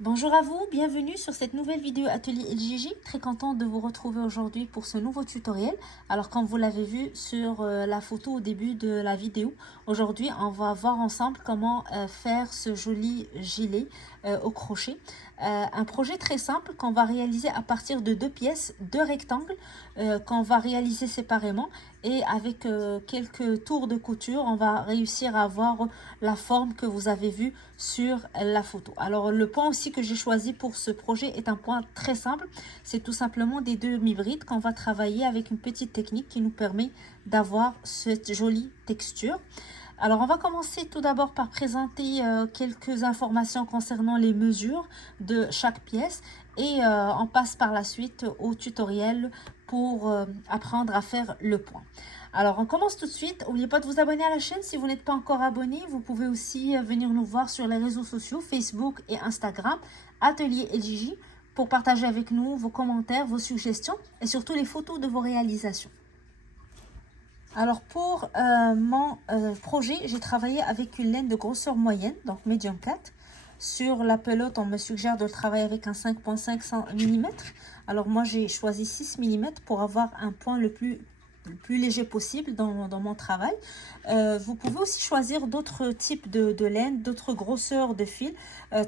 Bonjour à vous, bienvenue sur cette nouvelle vidéo atelier LGJ. Très contente de vous retrouver aujourd'hui pour ce nouveau tutoriel. Alors comme vous l'avez vu sur la photo au début de la vidéo, aujourd'hui on va voir ensemble comment faire ce joli gilet au crochet. Un projet très simple qu'on va réaliser à partir de deux pièces, deux rectangles qu'on va réaliser séparément. Et avec quelques tours de couture, on va réussir à avoir la forme que vous avez vue sur la photo. Alors le point aussi que j'ai choisi pour ce projet est un point très simple. C'est tout simplement des demi-brides qu'on va travailler avec une petite technique qui nous permet d'avoir cette jolie texture. Alors on va commencer tout d'abord par présenter quelques informations concernant les mesures de chaque pièce et on passe par la suite au tutoriel pour apprendre à faire le point. Alors on commence tout de suite. N'oubliez pas de vous abonner à la chaîne si vous n'êtes pas encore abonné. Vous pouvez aussi venir nous voir sur les réseaux sociaux Facebook et Instagram, Atelier LGJ, pour partager avec nous vos commentaires, vos suggestions et surtout les photos de vos réalisations. Alors pour mon projet, j'ai travaillé avec une laine de grosseur moyenne, donc medium 4. Sur la pelote, on me suggère de le travailler avec un 5,5 mm. Alors moi, j'ai choisi 6 mm pour avoir un point le plus léger possible dans mon travail. Vous pouvez aussi choisir d'autres types de laine, d'autres grosseurs de fil.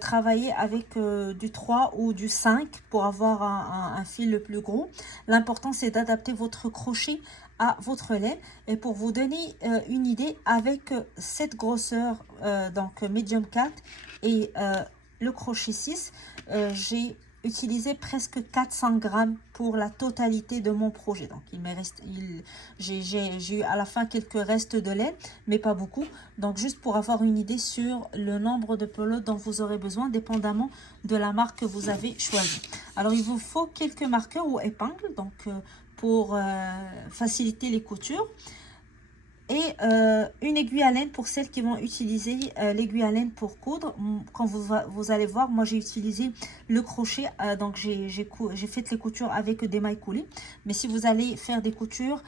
Travailler avec du 3 ou du 5 pour avoir un fil le plus gros. L'important, c'est d'adapter votre crochet à votre laine. Et pour vous donner une idée, avec cette grosseur, donc medium 4 et le crochet 6, j'ai utilisé presque 400 grammes pour la totalité de mon projet. Donc il me reste, j'ai eu à la fin quelques restes de laine, mais pas beaucoup. Donc juste pour avoir une idée sur le nombre de pelotes dont vous aurez besoin, dépendamment de la marque que vous avez choisie. Alors il vous faut quelques marqueurs ou épingles, donc pour faciliter les coutures. Et une aiguille à laine pour celles qui vont utiliser l'aiguille à laine pour coudre. Quand vous allez voir, moi j'ai utilisé le crochet, donc j'ai fait les coutures avec des mailles coulées. Mais si vous allez faire des coutures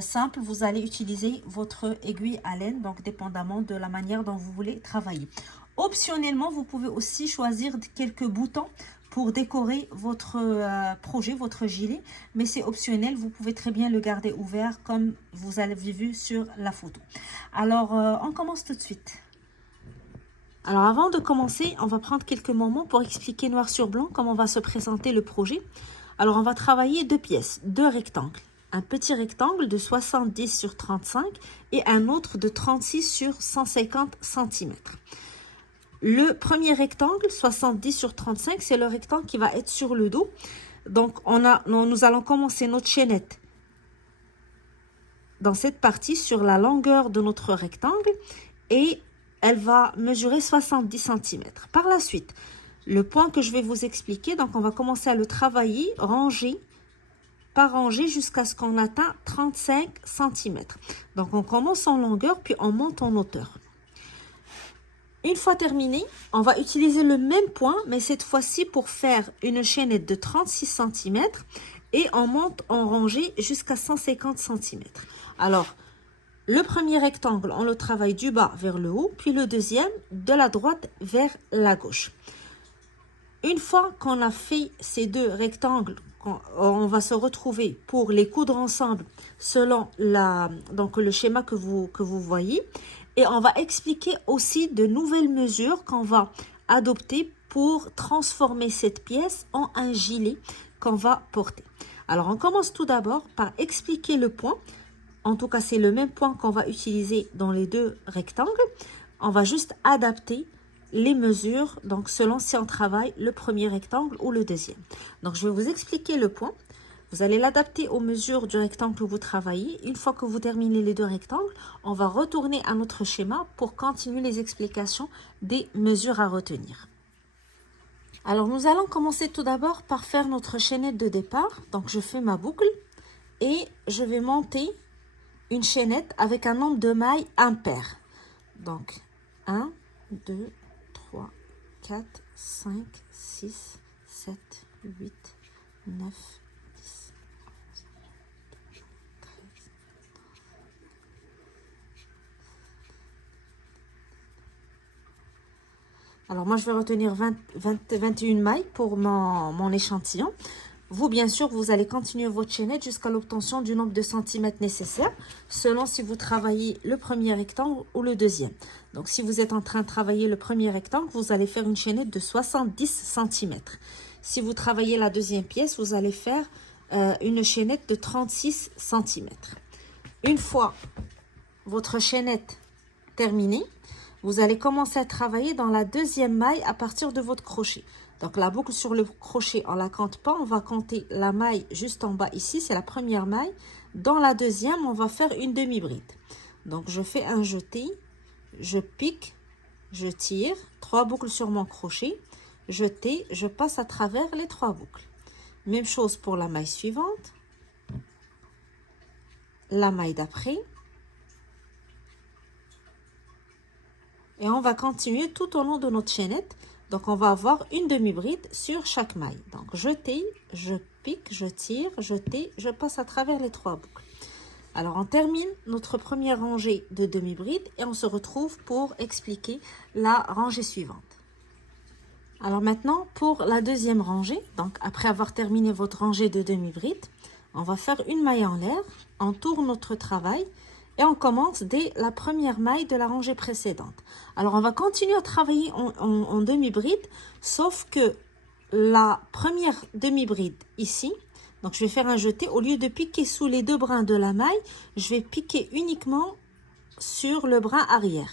simples, vous allez utiliser votre aiguille à laine, donc dépendamment de la manière dont vous voulez travailler. Optionnellement, vous pouvez aussi choisir quelques boutons pour décorer votre projet, votre gilet, mais c'est optionnel, vous pouvez très bien le garder ouvert comme vous avez vu sur la photo. Alors, on commence tout de suite. Alors, avant de commencer, on va prendre quelques moments pour expliquer noir sur blanc comment va se présenter le projet. Alors, on va travailler deux pièces, deux rectangles. Un petit rectangle de 70 sur 35 et un autre de 36 sur 150 cm. Le premier rectangle, 70 sur 35, c'est le rectangle qui va être sur le dos. Donc, nous allons commencer notre chaînette dans cette partie sur la longueur de notre rectangle et elle va mesurer 70 cm. Par la suite, le point que je vais vous expliquer, donc on va commencer à le travailler rangé par rangée jusqu'à ce qu'on atteint 35 cm. Donc, on commence en longueur puis on monte en hauteur. Une fois terminé, on va utiliser le même point, mais cette fois-ci pour faire une chaînette de 36 cm et on monte en rangée jusqu'à 150 cm. Alors, le premier rectangle, on le travaille du bas vers le haut, puis le deuxième de la droite vers la gauche. Une fois qu'on a fait ces deux rectangles, on va se retrouver pour les coudre ensemble selon donc le schéma que vous voyez. Et on va expliquer aussi de nouvelles mesures qu'on va adopter pour transformer cette pièce en un gilet qu'on va porter. Alors, on commence tout d'abord par expliquer le point. En tout cas, c'est le même point qu'on va utiliser dans les deux rectangles. On va juste adapter les mesures, donc selon si on travaille le premier rectangle ou le deuxième. Donc, je vais vous expliquer le point. Vous allez l'adapter aux mesures du rectangle que vous travaillez. Une fois que vous terminez les deux rectangles, on va retourner à notre schéma pour continuer les explications des mesures à retenir. Alors, nous allons commencer tout d'abord par faire notre chaînette de départ. Donc, je fais ma boucle et je vais monter une chaînette avec un nombre de mailles impair. Donc, 1, 2, 3, 4, 5, 6, 7, 8, 9, 10. Alors moi, je vais retenir 21 mailles pour mon échantillon. Vous, bien sûr, vous allez continuer votre chaînette jusqu'à l'obtention du nombre de centimètres nécessaire, selon si vous travaillez le premier rectangle ou le deuxième. Donc, si vous êtes en train de travailler le premier rectangle, vous allez faire une chaînette de 70 centimètres. Si vous travaillez la deuxième pièce, vous allez faire une chaînette de 36 centimètres. Une fois votre chaînette terminée, vous allez commencer à travailler dans la deuxième maille à partir de votre crochet. Donc, la boucle sur le crochet, on ne la compte pas. On va compter la maille juste en bas ici. C'est la première maille. Dans la deuxième, on va faire une demi-bride. Donc, je fais un jeté. Je pique. Je tire. 3 boucles sur mon crochet. Jeté. Je passe à travers les 3 boucles. Même chose pour la maille suivante. La maille d'après. Et on va continuer tout au long de notre chaînette. Donc, on va avoir une demi-bride sur chaque maille. Donc, jeter, je pique, je tire, jeter, je passe à travers les 3 boucles. Alors, on termine notre première rangée de demi-bride et on se retrouve pour expliquer la rangée suivante. Alors maintenant, pour la deuxième rangée, donc après avoir terminé votre rangée de demi-bride, on va faire une maille en l'air, on tourne notre travail et on commence dès la première maille de la rangée précédente. Alors, on va continuer à travailler en demi-bride, sauf que la première demi-bride ici, donc je vais faire un jeté. Au lieu de piquer sous les 2 brins de la maille, je vais piquer uniquement sur le brin arrière.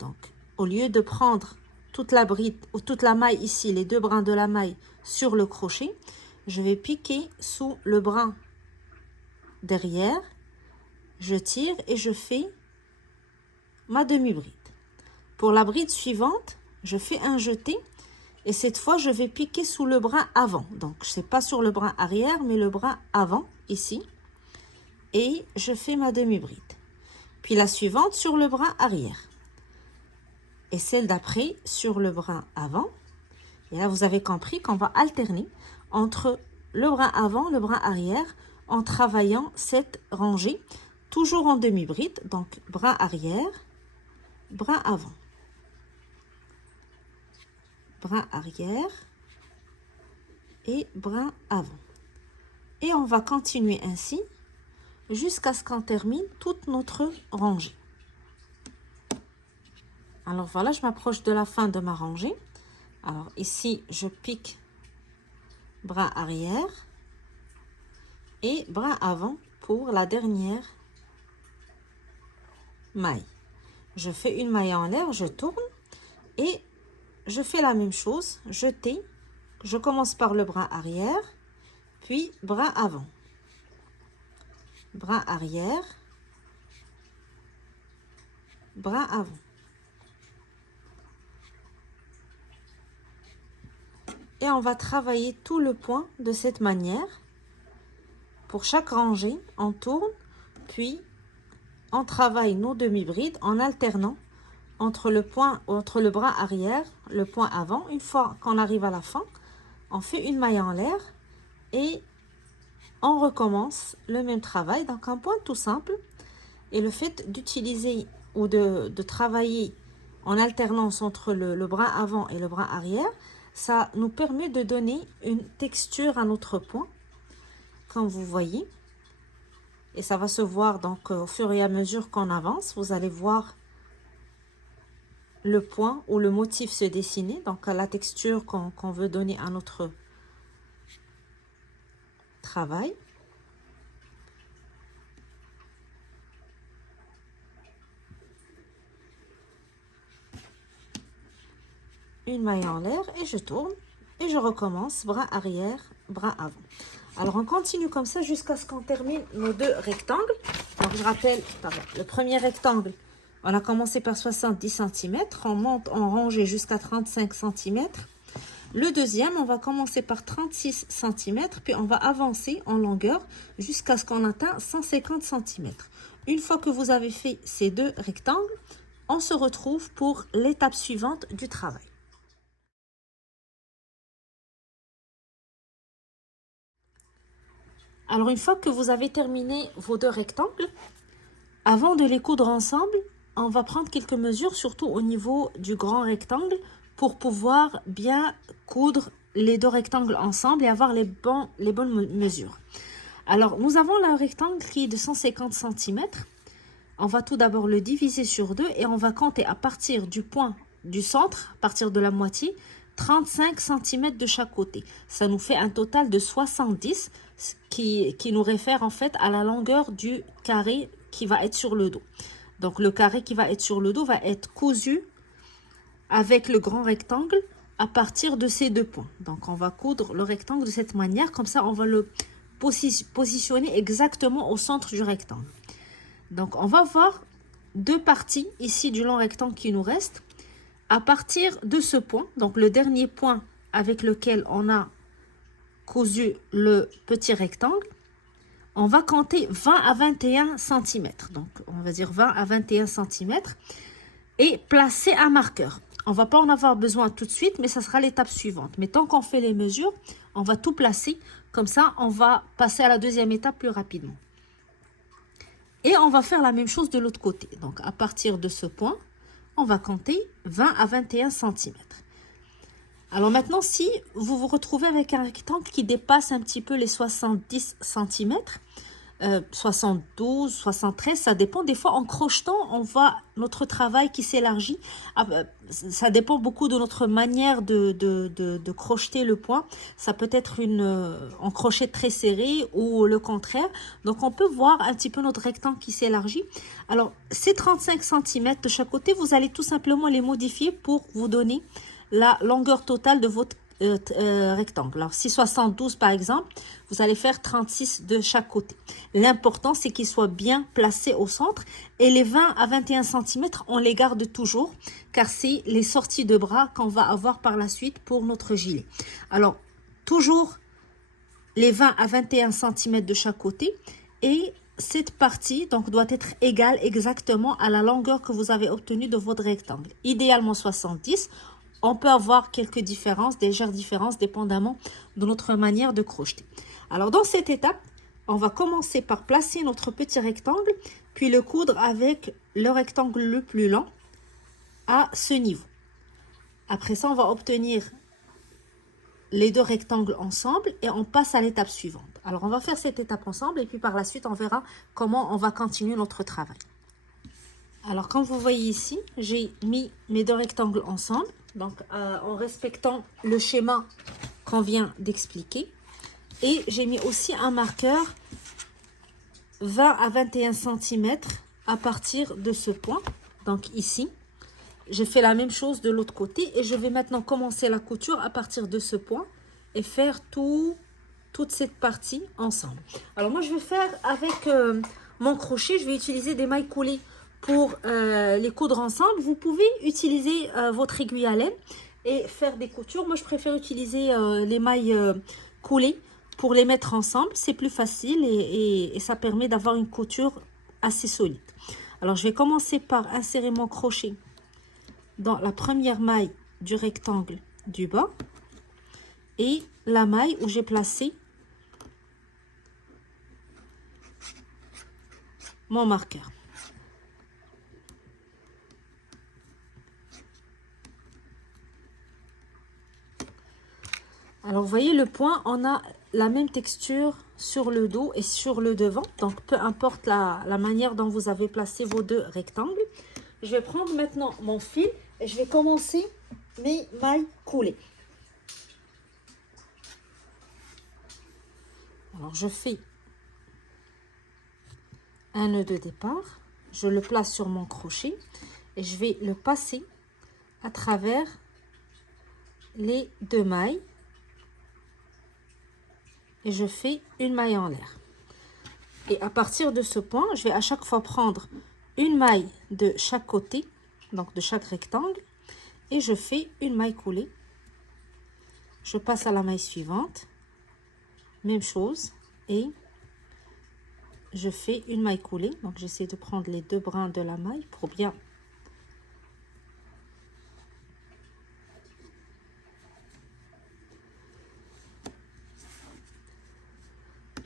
Donc, au lieu de prendre toute la bride ou toute la maille ici, les 2 brins de la maille sur le crochet, je vais piquer sous le brin derrière. Je tire et je fais ma demi-bride. Pour la bride suivante, je fais un jeté et cette fois, je vais piquer sous le brin avant. Donc, ce n'est pas sur le brin arrière, mais le brin avant, ici. Et je fais ma demi-bride. Puis la suivante sur le brin arrière. Et celle d'après sur le brin avant. Et là, vous avez compris qu'on va alterner entre le brin avant, le brin arrière, en travaillant cette rangée. Toujours en demi-bride, donc brin arrière, brin avant. Brin arrière et brin avant. Et on va continuer ainsi jusqu'à ce qu'on termine toute notre rangée. Alors voilà, je m'approche de la fin de ma rangée. Alors ici, je pique brin arrière et brin avant pour la dernière maille. Je fais une maille en l'air, je tourne et je fais la même chose, jeter. Je commence par le brin arrière, puis brin avant. Brin arrière, brin avant. Et on va travailler tout le point de cette manière. Pour chaque rangée, on tourne, puis on travaille nos demi-brides en alternant entre le brin arrière, le point avant. Une fois qu'on arrive à la fin, on fait une maille en l'air et on recommence le même travail. Donc, un point tout simple. Et le fait d'utiliser ou de travailler en alternance entre le brin avant et le brin arrière, ça nous permet de donner une texture à notre point, comme vous voyez. Et ça va se voir donc au fur et à mesure qu'on avance. Vous allez voir le point ou le motif se dessiner. Donc la texture qu'on veut donner à notre travail. Une maille en l'air et je tourne. Et je recommence brin arrière, brin avant. Alors, on continue comme ça jusqu'à ce qu'on termine nos 2 rectangles. Donc, je rappelle, le premier rectangle, on a commencé par 70 cm. On monte en rangée jusqu'à 35 cm. Le deuxième, on va commencer par 36 cm. Puis, on va avancer en longueur jusqu'à ce qu'on atteigne 150 cm. Une fois que vous avez fait ces 2 rectangles, on se retrouve pour l'étape suivante du travail. Alors, une fois que vous avez terminé vos 2 rectangles, avant de les coudre ensemble, on va prendre quelques mesures, surtout au niveau du grand rectangle, pour pouvoir bien coudre les deux rectangles ensemble et avoir les bonnes mesures. Alors, nous avons le rectangle qui est de 150 cm. On va tout d'abord le diviser sur 2 et on va compter à partir du point du centre, à partir de la moitié, 35 cm de chaque côté. Ça nous fait un total de 70 qui nous réfère en fait à la longueur du carré qui va être sur le dos. Donc, le carré qui va être sur le dos va être cousu avec le grand rectangle à partir de ces deux points. Donc, on va coudre le rectangle de cette manière. Comme ça, on va le positionner exactement au centre du rectangle. Donc, on va voir deux parties ici du long rectangle qui nous reste. À partir de ce point, donc le dernier point avec lequel on a cousu le petit rectangle, on va compter 20 à 21 cm. Donc, on va dire 20 à 21 cm et placer un marqueur. On ne va pas en avoir besoin tout de suite, mais ça sera l'étape suivante. Mais tant qu'on fait les mesures, on va tout placer. Comme ça, on va passer à la deuxième étape plus rapidement. Et on va faire la même chose de l'autre côté. Donc, à partir de ce point, on va compter 20 à 21 cm. Alors maintenant, si vous vous retrouvez avec un rectangle qui dépasse un petit peu les 70 cm, 72, 73, ça dépend. Des fois, en crochetant, on voit notre travail qui s'élargit. Ça dépend beaucoup de notre manière de crocheter le point. Ça peut être en crochet très serré ou le contraire. Donc, on peut voir un petit peu notre rectangle qui s'élargit. Alors, ces 35 cm de chaque côté, vous allez tout simplement les modifier pour vous donner la longueur totale de votre rectangle. Alors, si 72 par exemple, vous allez faire 36 de chaque côté. L'important, c'est qu'il soit bien placé au centre. Et les 20 à 21 cm, on les garde toujours, car c'est les sorties de bras qu'on va avoir par la suite pour notre gilet. Alors, toujours les 20 à 21 cm de chaque côté. Et cette partie donc doit être égale exactement à la longueur que vous avez obtenue de votre rectangle. Idéalement 70. On peut avoir quelques différences, des légères différences, dépendamment de notre manière de crocheter. Alors, dans cette étape, on va commencer par placer notre petit rectangle, puis le coudre avec le rectangle le plus long à ce niveau. Après ça, on va obtenir les deux rectangles ensemble et on passe à l'étape suivante. Alors, on va faire cette étape ensemble et puis par la suite, on verra comment on va continuer notre travail. Alors, comme vous voyez ici, j'ai mis mes deux rectangles ensemble. Donc, en respectant le schéma qu'on vient d'expliquer. Et j'ai mis aussi un marqueur 20 à 21 cm à partir de ce point. Donc, ici, j'ai fait la même chose de l'autre côté. Et je vais maintenant commencer la couture à partir de ce point et faire toute cette partie ensemble. Alors, moi, je vais faire avec mon crochet, je vais utiliser des mailles coulées. Pour les coudre ensemble, vous pouvez utiliser votre aiguille à laine et faire des coutures. Moi, je préfère utiliser les mailles coulées pour les mettre ensemble. C'est plus facile et ça permet d'avoir une couture assez solide. Alors, je vais commencer par insérer mon crochet dans la première maille du rectangle du bas et la maille où j'ai placé mon marqueur. Alors, vous voyez le point, on a la même texture sur le dos et sur le devant. Donc, peu importe la manière dont vous avez placé vos deux rectangles. Je vais prendre maintenant mon fil et je vais commencer mes mailles coulées. Alors, je fais un nœud de départ. Je le place sur mon crochet et je vais le passer à travers les deux mailles. Et je fais une maille en l'air. Et à partir de ce point, je vais à chaque fois prendre une maille de chaque côté, donc de chaque rectangle, et je fais une maille coulée. Je passe à la maille suivante, même chose, et je fais une maille coulée. Donc j'essaie de prendre les deux brins de la maille pour bien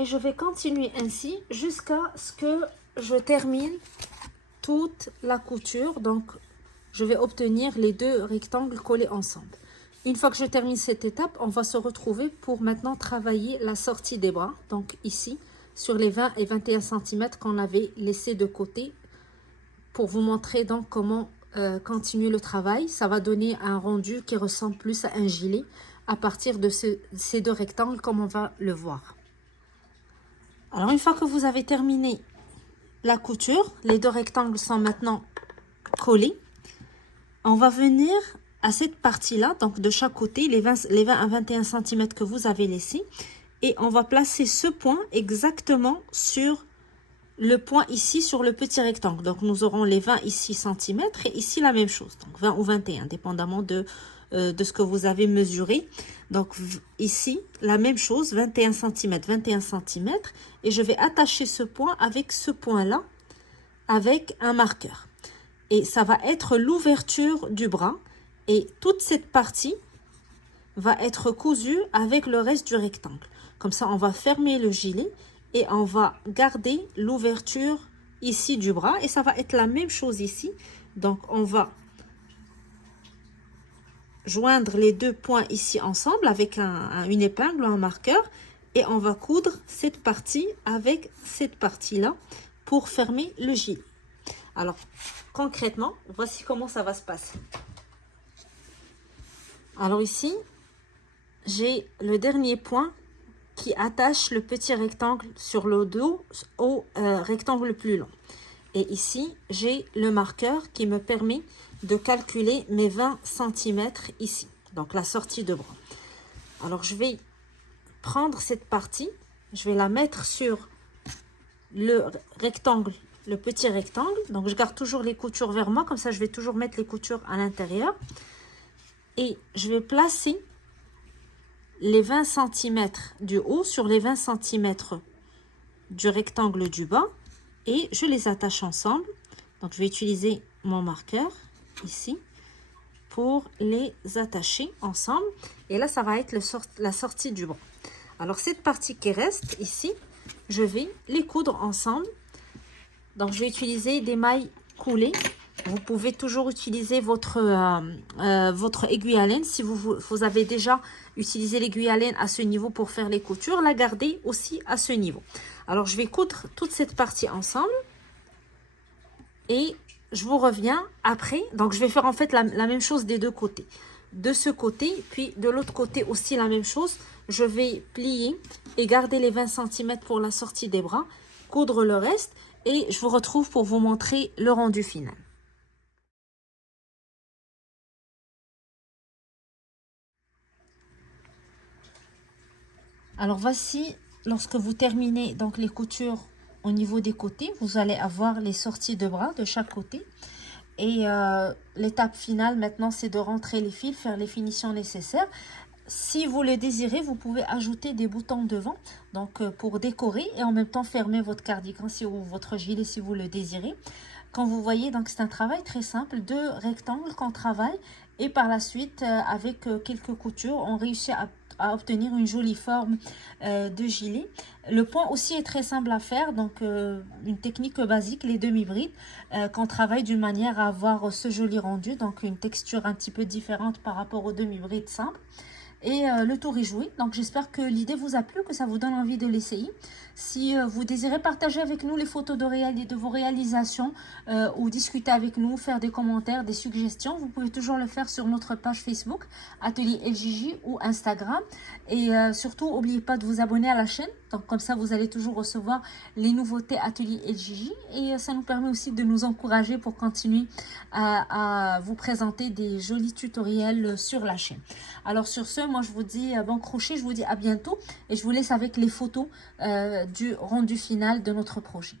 et je vais continuer ainsi jusqu'à ce que je termine toute la couture. Donc, je vais obtenir les deux rectangles collés ensemble. Une fois que je termine cette étape, on va se retrouver pour maintenant travailler la sortie des bras. Donc ici, sur les 20 et 21 cm qu'on avait laissé de côté, pour vous montrer donc comment continuer le travail. Ça va donner un rendu qui ressemble plus à un gilet à partir de ces deux rectangles, comme on va le voir. Alors, une fois que vous avez terminé la couture, les deux rectangles sont maintenant collés. On va venir à cette partie-là, donc de chaque côté, les 20 à 21 cm que vous avez laissés. Et on va placer ce point exactement sur le point ici, sur le petit rectangle. Donc, nous aurons les 20 ici cm et ici la même chose. Donc, 20 ou 21, dépendamment de ce que vous avez mesuré. Donc, ici, la même chose, 21 cm, 21 cm. Et je vais attacher ce point avec ce point-là, avec un marqueur. Et ça va être l'ouverture du bras. Et toute cette partie va être cousue avec le reste du rectangle. Comme ça, on va fermer le gilet et on va garder l'ouverture ici du bras. Et ça va être la même chose ici. Donc, on va joindre les deux points ici ensemble avec une épingle ou un marqueur. Et on va coudre cette partie avec cette partie-là pour fermer le gilet. Alors, concrètement, voici comment ça va se passer. Alors ici, j'ai le dernier point qui attache le petit rectangle sur le dos au rectangle le plus long. Et ici, j'ai le marqueur qui me permet de calculer mes 20 cm ici. Donc, la sortie de bras. Alors, je vais prendre cette partie. Je vais la mettre sur le rectangle, le petit rectangle. Donc, je garde toujours les coutures vers moi. Comme ça, je vais toujours mettre les coutures à l'intérieur. Et je vais placer les 20 cm du haut sur les 20 cm du rectangle du bas. Et je les attache ensemble. Donc, je vais utiliser mon marqueur ici pour les attacher ensemble. Et là, ça va être la sortie du bras. Alors, cette partie qui reste ici, je vais les coudre ensemble. Donc, je vais utiliser des mailles coulées. Vous pouvez toujours utiliser votre aiguille à laine. Si vous avez déjà utilisé l'aiguille à laine à ce niveau pour faire les coutures, la gardez aussi à ce niveau. Alors, je vais coudre toute cette partie ensemble. Et je vous reviens après. Donc, je vais faire en fait la même chose des deux côtés. De ce côté, puis de l'autre côté aussi la même chose. Je vais plier et garder les 20 cm pour la sortie des bras. Coudre le reste. Et je vous retrouve pour vous montrer le rendu final. Alors voici, lorsque vous terminez donc les coutures au niveau des côtés, vous allez avoir les sorties de bras de chaque côté. Et l'étape finale maintenant, c'est de rentrer les fils, faire les finitions nécessaires. Si vous le désirez, vous pouvez ajouter des boutons devant, donc pour décorer et en même temps fermer votre cardigan ou votre gilet si vous le désirez. Quand vous voyez, donc c'est un travail très simple, deux rectangles qu'on travaille et par la suite, avec quelques coutures, on réussit à obtenir une jolie forme de gilet. Le point aussi est très simple à faire, donc une technique basique, les demi-brides, qu'on travaille d'une manière à avoir ce joli rendu, donc une texture un petit peu différente par rapport aux demi-brides simples. Et le tour est joué. Donc j'espère que l'idée vous a plu, que ça vous donne envie de l'essayer. Si vous désirez partager avec nous les photos de vos réalisations ou discuter avec nous, faire des commentaires, des suggestions, vous pouvez toujours le faire sur notre page Facebook, Atelier LJJ ou Instagram. Et surtout, n'oubliez pas de vous abonner à la chaîne. Donc comme ça, vous allez toujours recevoir les nouveautés Atelier LJJ. Et ça nous permet aussi de nous encourager pour continuer à vous présenter des jolis tutoriels sur la chaîne. Alors sur ce, moi je vous dis bon crochet, je vous dis à bientôt. Et je vous laisse avec les photos du rendu final de notre projet.